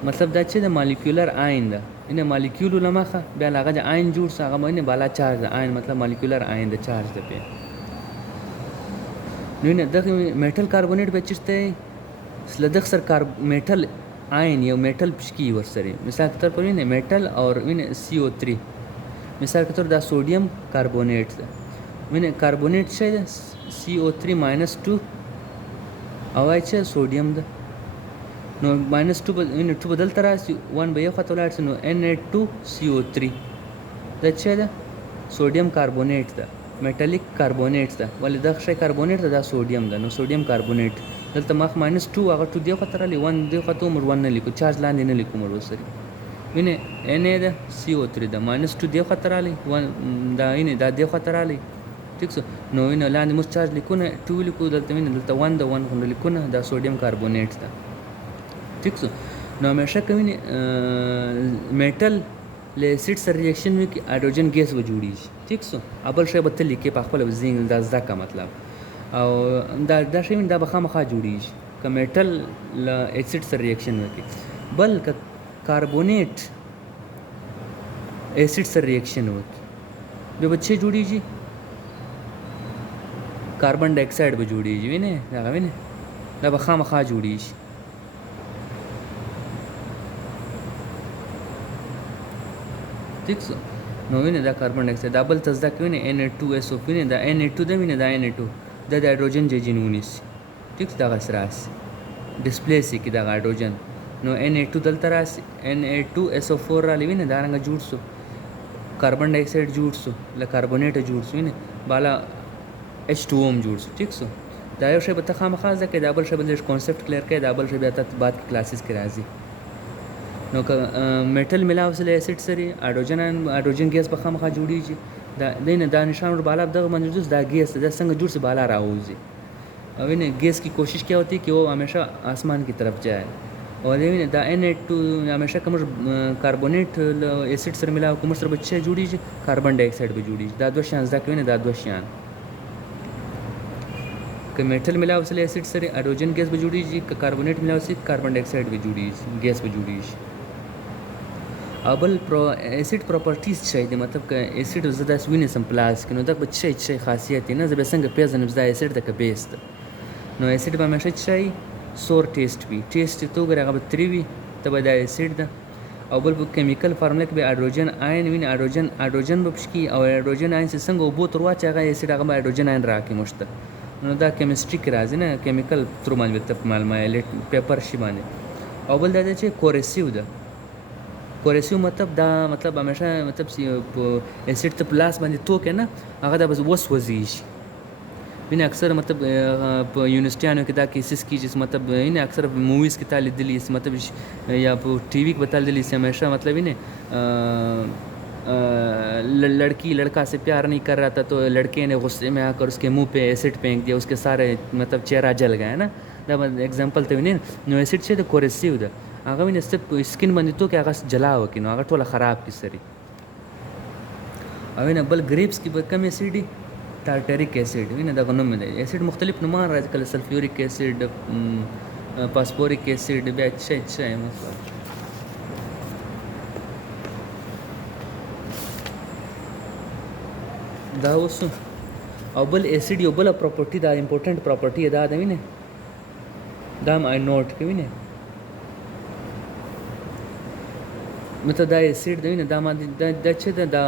मतलब دا چې د مالیکولر آین ده اینه مالیکول لمخه بیا هغه د آین جوړ سره هغه باندې بالا چارج ده آین مطلب مالیکولر آین د چارج ده په نو نه دغه میټل کاربونیټ به چشته سلدغ سر میټل آین یو میټل پشکی ور سره مثال کے طور پر نه میټل اور وینه CO3 مثال کے طور دا سوډیم کاربونیټ ده وینه کاربونیټ شه CO3-2 او چې سوډیم ده نو -2 ان 2 بدل تر 1 به یو خط ولاړ نو Na2CO3 دا چې ده سوډیم کاربونیټ ده میټالیک کاربونیټ ده ولې دا شی کاربونیټ ده دا سوډیم ده نو سوډیم کاربونیټ دلته مخ -2 هغه 2 دی خطر لې 1 دی خطو مر 1 نه لیکو چارج لاندې نه لیکو مر وسري وینه Na ده CO3 ده -2 دی خطر لې 1 دا اینه دا دی خطر لې ٹھیک سو نو وینه لاندې مس چارج لیکو نه 2 لیکو دلته وینه دلته 1 د 1 خو لیکو نه دا سوډیم کاربونیټ ده ٹھیک سو نو हमेशा کوي میټل له اسید سره ریاکشن وکي هایدروجن ګیس و جوړیږي ٹھیک سو ابل شی به تل کې په خپل زینګ دا ځکه مطلب او دا شی دا به خامخا جوړیږي ک میټل له اسید سره ریاکشن وکي بل ک کاربونیټ اسید سره ریاکشن وکي به بچي جوړیږي کاربن ډای اکساید به جوړیږي وینه دا وینه دا به خامخا جوړیږي ٹھیک سو نو وینه دا کاربن ډای اکساید دبل تزدا کوي Na2SO وینه دا Na2 د وینه دا Na2 د هایدروجن جنونیس ٹھیک دا غسراس ډسپلیس کی دا هایدروجن نو Na2 دلته راس Na2SO4 را لوینه دا رنګ جوړ سو کاربن ډای اکساید جوړ سو ل کاربونیټ جوړ سو وینه بالا H2O جوړ سو ٹھیک سو دا یو شی به تخامخا ځکه دا بل شی بل کانسپټ کلیر کړي دا بل شی بیا ته بعد کې کلاسز کې راځي نو که میټل ملاو سره اسید سره هایدروجن ګیس په خامخا جوړیږي دا دینه دا نشان ور بالا دغه منځ دا ګیس دا څنګه جوړ سے بالا راوځي او نه گیس کی کوشش کیا ہوتی ہے کہ وہ ہمیشہ آسمان کی طرف جائے اور دا Na2 ہمیشہ کمر کاربونیٹ ایسڈ سره ملاو کوم سره بچه جوړیږي کاربن ډای اکساید به جوړیږي دا دوه شان ځکه نه دا دوه شان که میټل ملاو سره ایسډ سره هایدروجن ګیس به جوړیږي که کاربونیټ ملاو سره کاربن ډای اکساید به جوړیږي ګیس به جوړیږي ابل ایسډ پراپرټیز شي د مطلب ک ایسډ زدا وینې سم پلاس کنو دا بچ شي خاصیت نه زبې څنګه پیژنم زدا ایسډ د ک بیست نو ایسډ به مشه شي سور ټیسټ وی ټیسټ تو غره به تری وی ته به دا ایسډ ده او بل کیمیکل فارمولا کې به هایدروجن آین وین هایدروجن به پشکی او هایدروجن آین څنګه وبو تر واچ هغه ایسډ هغه هایدروجن آین راکې مشته نو دا کیمستري کې راځي نه کیمیکل تر باندې ته معلومه پیپر شي باندې او بل دا چې کورسیو ده کورسیو مطلب دا مطلب همیشه مطلب ایسډ ته پلاس باندې تو کې نه هغه دا بس وسوځي شي وینه اکثر مطلب په یونیورسيټیانو کې دا کیسز کیږي مطلب نه اکثر موویز کې تعال دلی مطلب یا په ټي وی کې بتال دلی همیشه مطلب نه लड़की लड़का से प्यार नहीं कर रहा था तो लड़के ने गुस्से में आकर उसके मुंह पे एसिड फेंक दिया उसके सारे मतलब चेहरा जल गया ना दा एग्जांपल ته ویني نو एसिड چې د کورسیو ده هغه ویني ست سکین باندې تو کې هغه جلا وکي نو هغه ټوله خراب کی سری او نه بل گریپس کې به کم एसिड ټارټریک اسید وینه دغه نوم دی. اسید مختلف نومان راځي، کله سلفیوریک اسید، فاسفوریک اسید، بیا څه مطلب دا اوس. او بل اسید یو بل پراپرټي دا امپورټنٹ پراپرټي دا ده وینه، دا هم آی نوٹ کې وینه مته دا اسید دی وینه، دا ما دا چې دا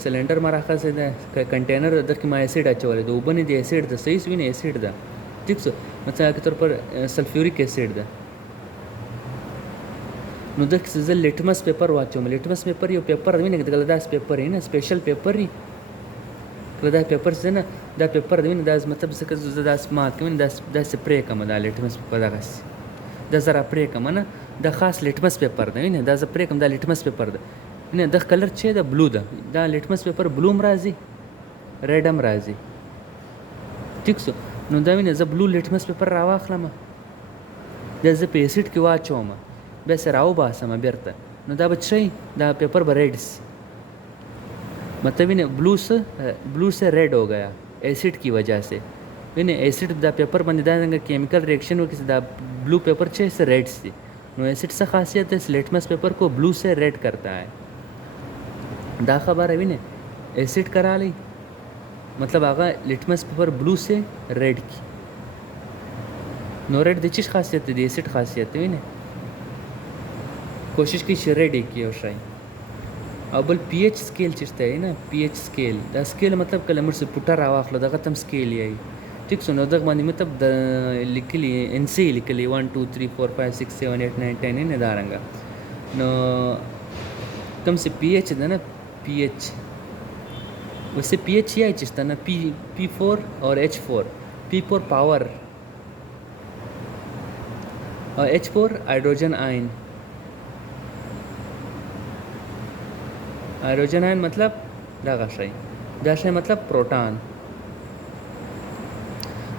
سلندر مراخص ده کنټینر د کې ما اسید اچولې د وبني دی اسید د صحیح وینه اسید ده ٹھیک سو مثلا کے طور پر سلفیوریک اسید ده. نو د څه لیټمس پیپر واچوم. لیټمس پیپر یو پیپر وینه د ګلداس پیپر نه سپیشل پیپر ری دا پیپر څه نه دا پیپر وینه دا مطلب څه که دا سمات کوي دا سپری کوم دا لیټمس پیپر دا غس دا زرا پرې کوم نه دا خاص لیټمس پیپر ده وینه دا ز پرې کوم دا لیټمس پیپر ده وینه د کلر چې دا بلو ده دا لیټمس پیپر بلوم راځي ریډم راځي ټیک سو. نو دا وینه ز بلو لیټمس پیپر راواخلم دا ز په اسید کې واچوم بیا سره راو باسم بیرته نو دا بچي دا پیپر به ریډ سی मतलब इन्हें ब्लू से रेड हो गया एसिड की वजह से. इन्हें एसिड द पेपर बन दा केमिकल रिएक्शन हो किसी दा ब्लू पेपर छे से रेड से. नो एसिड से खासियत है लिटमस पेपर को ब्लू से रेड करता है. दा खबर है इन्हें एसिड करा ली मतलब आगा लिटमस पेपर ब्लू से रेड की. नो रेड दी चीज खासियत है एसिड खासियत है इन्हें कोशिश की रेड की और शायद. او بل پی ایچ سکیل چیرته دی نه پی ایچ سکیل دا سکیل مطلب کله موږ پټه راواخلو دغه تم سکیل یې ټیک سو. نو دغه باندې مطلب د لیکلی ان سی لیکلی 1 2 3 4 5 6 7 8 9 10 نه دا رنګه. نو کوم څه پی ایچ ده نه پی ایچ وسه پی ایچ یې چیرته نه پی 4 اور ایچ 4 پی 4 پاور اور ایچ 4 हाइड्रोजन आयन. हाइड्रोजन आयन मतलब دا شی मतलब प्रोटॉन.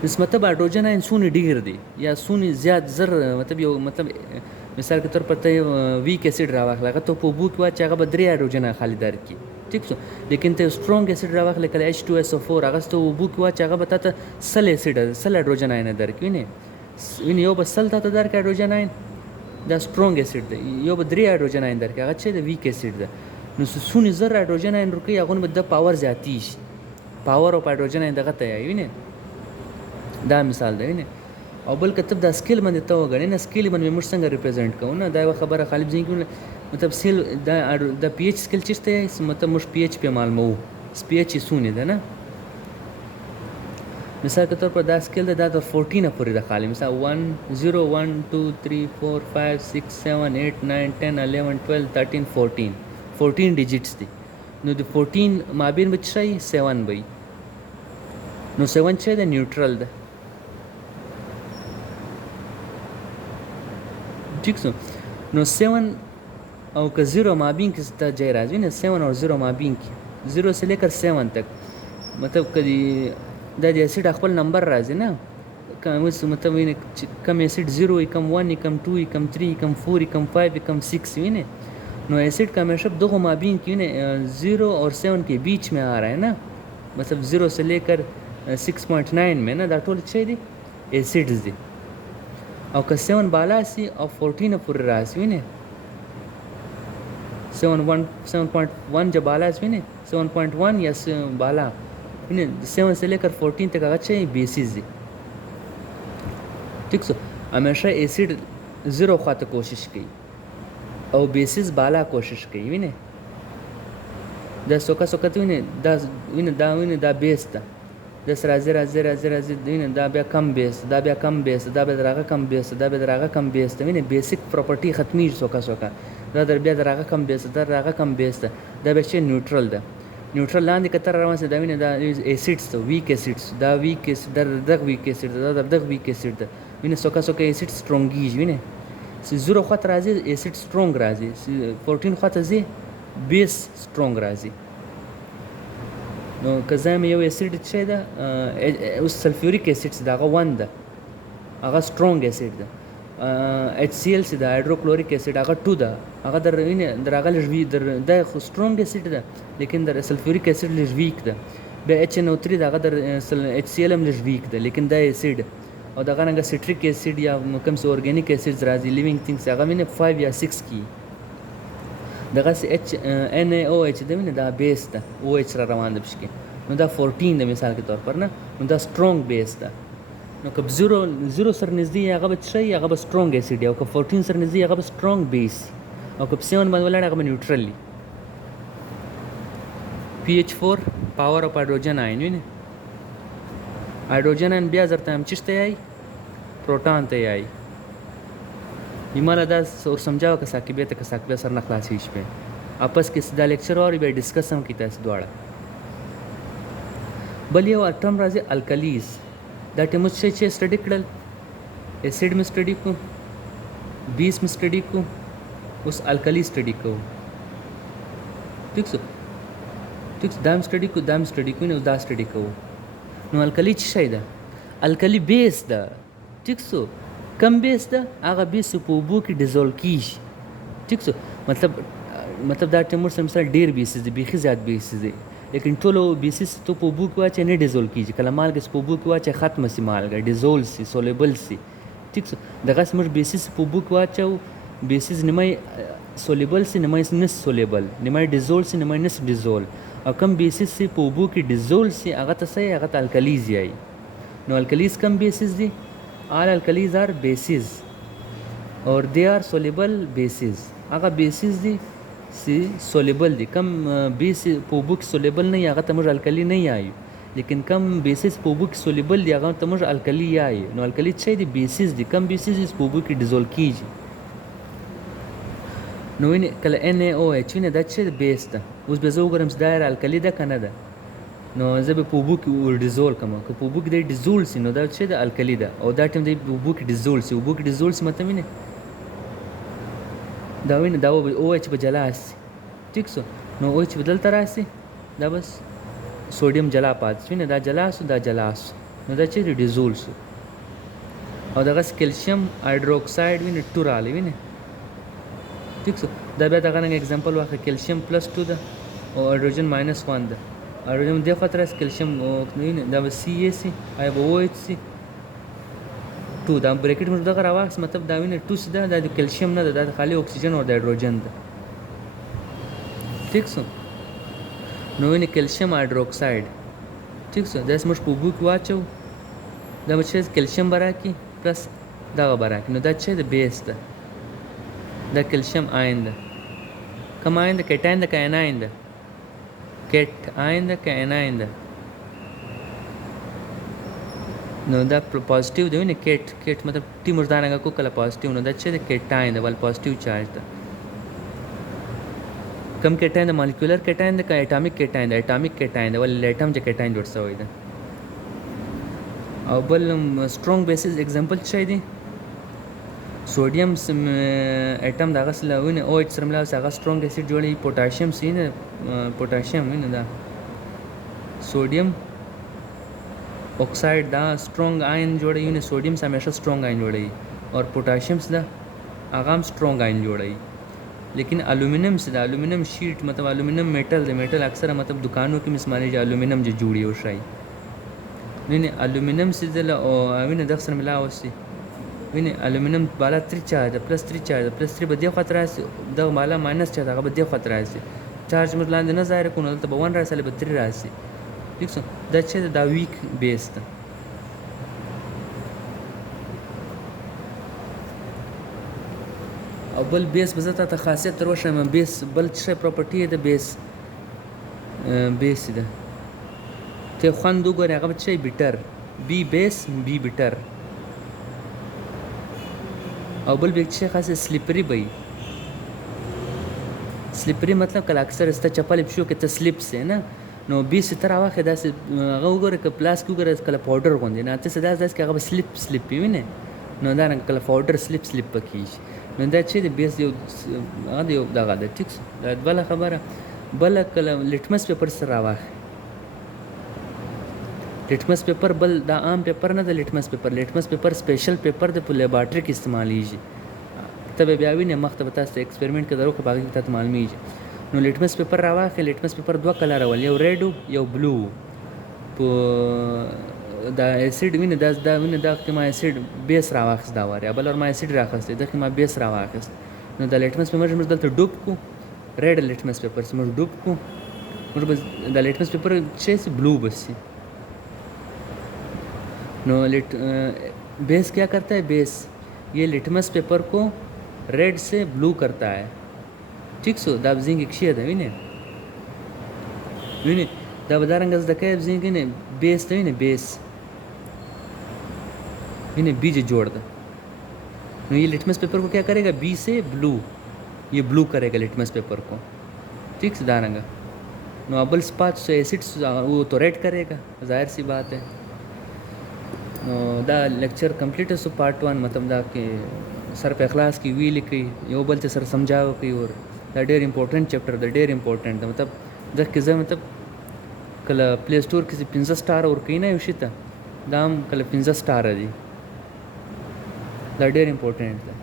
اس मतलब हाइड्रोजन आयन سونی ډیر دی یا سونی زیات زر मतलब یو मतलब مثال کے طور پر ته ویک اسید راواخله ته په بو کې واچ هغه به 3 हाइड्रोजन خالی در کی ٹھیک شو. لیکن ته स्ट्रांग اسید راواخله کله H2SO4 هغه ته بو کې واچ هغه به ته سل اسید سل हाइड्रोजन आयन در کی نه ویني یو بسل ته در کې हाइड्रोजन आयन دا स्ट्रांग اسید دی یو به 3 hydrogen ion در کی هغه چې د ویک اسید ده. نو سونی زر hydrogen ion ورکي هغه به د پاور زیاتی شي پاور او hydrogen ion دغه ته ویني دا مثال دی ویني. او بل کتب دا سکیل باندې ته وګڼې نه سکیل باندې موږ څنګه ریپرزینټ کوو نه دا خبره خالد زین کوي मतलब سیل دا پی ایچ سکیل چیرته मतलब موږ پی ایچ په معلومو پی ایچ سونی ده نه مثال کے طور پر دا سکیل دا 14 پورې د خالی مثال 1 0 1 2 3 4 5 6 7 8 9 10 11 12 13 14 ډیجټس دي. نو د 14 مابین بچ شي 7 وي. نو 7 چې د نیوټرل ده ٹھیک سو. نو 7 او که 0 مابین کې ست جای راځي نه 7 اور 0 مابین کې 0 سے لے کر 7 تک मतलब کدي د اسید خپل نمبر راځي نه کوم मतलब کم اسید 0 کم 1 کم 2 کم 3 کم 4 کم 5 کم 6 وینه. नो एसिड का हमेशा दो माबीन की ने 0 और 7 के बीच में आ रहा है ना मतलब 0 से लेकर 6.9 में ना दा टोल छे दी एसिड्स दी और का 7 बाला सी और 14 पर रास विने 7.1 जब बाला सी विने 7.1 या बाला विने 7 से लेकर 14 तक अच्छे बेसिस दी ठीक सो. हमेशा एसिड 0 खाते कोशिश की او بیسیس بالا کوشش کوي وینه دا سوکا ته وینه دا بیس ده د سره راځي وینه دا بیا کم بیس دا بیا کم بیس دا بیا درغه کم بیس دا بیا درغه کم بیس ده وینه بیسیک پراپرټي ختمي سوکا دا در بیا درغه کم بیس دا درغه کم بیس ده دا به چې نیوټرل ده نیوټرل لاندې کتر روان سي دا وینه دا اسیډز ته ویک اسیډز دا ویک اسید دغه ویک اسید دا دغه ویک اسید ده وینه سوکا اسید سترونګیږي وینه 0 خط راځي اسید سترونګ راځي 14 خط راځي بیس سترونګ راځي. نو کزایم یو اسید چې دا اوس سلفیوریک اسید دغه 1 ده هغه سترونګ اسید ده HCl چې د هایدروکلوریک اسید هغه 2 ده هغه درغه لږ وی د سترونګ اسید ده لیکن د سلفیوریک اسید لږ ویک ده بیا HNO3 دغه د HCl هم لږ ویک ده لیکن دا اسید او دغه رنګه سټریک اسید یا کوم څه اورګانیک اسیدز راځي لیوینګ تھینګز هغه وینه 5 یا 6 کی دغه NaOH د وینه دا بیس ده OH را روان ده پشکې نو دا 14 د مثال کې طور پر نه نو دا سترونګ بیس ده نو که 0 سره نږدې هغه به شي هغه به سترونګ اسید او که 14 سره نږدې هغه به سترونګ بیس او که 7 باندې ولاړ هغه به نیوټرل وي pH4 پاور اف هایدروجن آین وینه هایدروجن آین بیا درته هم چشته یای پروټون ته یای یماله دا اور سمجھاو که ساکبه ته که ساکبه سر نه خلاصي شپه اپس کې دا لیکچر اوري به ډیسکس هم کی تاسو دواړه بل یو ټرم راځي الکلیز دا ټیمو چې سټډي کړل اسید می سټډي کو بیس می سټډي کو اوس الکلی سټډي کو ٹھیک څه دام سټډي کو نو دا سټډي کو نو الکلی څه شي ده الکلی بیس ده ٹھیک څه کم بیس ده هغه بیس په اوبو کې ډیزولو کیږي ٹھیک څه مطلب دا ټیمور سره مثال ډیر بیسز دي بیخي زیات بیسز دي لیکن ټولو بیسز ته په اوبو کې واچي نه ډیزول کیږي کله مالګه په اوبو کې واچي ختم سي مالګه ډیزول سي سولېبل سي ٹھیک څه دغه سمر بیسز په اوبو کې واچو بیسز نیمای سولېبل سي نیمای نس سولېبل نیمای ډیزول سي نیمای نس ډیزول او کم بیسز سي په اوبو کې ډیزول سي هغه ته سي هغه ته الکلیز یای نو الکلیز کم بیسز دي all alkalis are bases or they are soluble bases هغه bases دي سی soluble دي کم بیس په اوبو کې soluble نه هغه ته موږ الکلی نه یایو لیکن کم بیسز په اوبو کې soluble دي هغه ته موږ الکلی یایو نو الکلی څه دي بیسز دي کم بیسز په اوبو کې ډیزول کیږي نو ویني کله NaOH ویني دا څه بیس ده اوس به زه وګورم چې دا الکلی ده کنه ده نو زه به په اوبو کې ډیزول کوم که په اوبو کې د ډیزول سي نو دا څه د الکلی ده او دا ټیم د اوبو کې ډیزول سي اوبو کې ډیزول سي مته ویني دا ویني دا OH به جلا سي ٹھیک سو نو OH بدل تر راسي دا بس سوډیم جلا پات ویني دا جلا سو دا جلا سو نو دا څه ډیزول سو او دغه کیلشیم هایدروکساید ویني 2 رالی ویني ٹھیک سو دا بیا دغه نن एग्जांपल واخه کیلشیم +2 ده او هایدروجن -1 ده هایدروجن دغه خطر اس کیلشیم ویني دا CA سي آی به OH سي 2 دا بریکټ موږ دغه راواخس مطلب دا ویني 2 سي ده د کیلشیم نه ده د خالي اکسیجن او د هایدروجن ده ٹھیک سو نو ویني کیلشیم هایدروکساید ٹھیک سو دا سمش په بو کې واچو دا چې کیلشیم براکي پلس دا براکي نو دا چې د بیس ده دا کیلشیم آین ده کوم آین ده کټاین ده کایناین ده کټ آین ده کایناین ده نو دا پوزټیو دی نه کټ مطلب ټی مرزانه کو کله پوزټیو نو دا چې د کټاین ده ول پوزټیو چارج ده کم کټاین د مالیکولر کټاین د اټامیک کټاین د اټامیک کټاین د ول اټم چې کټاین جوړ شوی ده او بل سترونګ بیسز एग्जांपल څه دی सोडियम एटम دغه سره ونه او اچ سره ملاو هغه سترونګ اسید جوړي پوتاشیم سینه پوتاشیم وینه دا सोडियम ऑक्साइड دا سترونګ आयन جوړي نه सोडियम हमेशा سترونګ आयन جوړي और पोटेशियम से دا هغه هم سترونګ आयन جوړي लेकिन एल्युमिनियम से دا एल्युमिनियम शीट मतलब एल्युमिनियम मेटल د मेटल अक्सर मतलब दुकानों کې مسمانه एल्युमिनियम जो جوړي او شای نه एल्युमिनियम से د او وینه د سره ملاو سي ویني الومینیم بالا 3 چارج پلس 3 چارج پلس 3 به دی خطر راځي د بالا ماینس چارج هغه به دی خطر راځي چارج مر لاندې نه ظاهر کو نه ته 1 راځي به 3 راځي ٹھیک څه دا چې دا ویک بیس ده او بل بیس به زته خاصیت تر وشه بیس بل څه پراپرټي ده بیس ده ته خوند وګورې هغه چې بیټر بی بیس بی بیټر او بل به څه خاصه سلیپری وي سلیپری مطلب کله اکثر است چپل بشو کې تسلیپ سي نه نو 20 تر واخه داس هغه وګوره ک پلاس کې وګوره کله پاوډر غوندي نه ته صدا داس کې هغه سلیپ ویني نو دا رنګ کله پاوډر سلیپ پکې نو دا چې د بیس یو هغه یو دغه د ټیکس دا بل خبره بل کله لټمس پیپر سره واخه لټمس پیپر بل دا عام پیپر نه د لټمس پیپر سپیشل پیپر د په لیبارټری کې استعمالیږي ته بیا وینې مخته به تاسو ایکسپریمنٹ کې درو کې باغی ته معلومیږي نو لټمس پیپر راواخه لټمس پیپر دوه کلر ول یو ریډ یو بلو په دا اسید وینه دا وینه دا کې ما اسید بیس راواخیست دا واره بل ما اسید راخسته دا کې ما بیس راواخیست نو د لیټمس پیپر موږ دلته ډوب کو ریډ لیټمس پیپر موږ ډوب کو موږ بس د لیټمس پیپر چې سي ब्लू बस नो बेस क्या करता है बेस ये लिटमस पेपर को रेड से ब्लू करता है ठीक सो दा जिंग इक्शिया दा विने दा बदारंगस दा के जिंग ने बेस दा विने बेस विने बीज जोड़ दा नो ये लिटमस पेपर को क्या करेगा बी से ब्लू ये ब्लू करेगा लिटमस पेपर को ठीक से दारंगा नो अबल स्पाच से एसिड्स वो तो रेड करेगा जाहिर सी बात है दा लेक्चर कंप्लीट है सो पार्ट 1 मतलब दा के सर पे क्लास की वी लिखी यो बल सर समझाओ की और दा डेर इंपॉर्टेंट चैप्टर दा डेर इंपॉर्टेंट मतलब दा किसे मतलब कल प्ले स्टोर किसी 5 स्टार और कहीं ना उशिता दाम कल 5 स्टार है जी दा डेर इंपॉर्टेंट था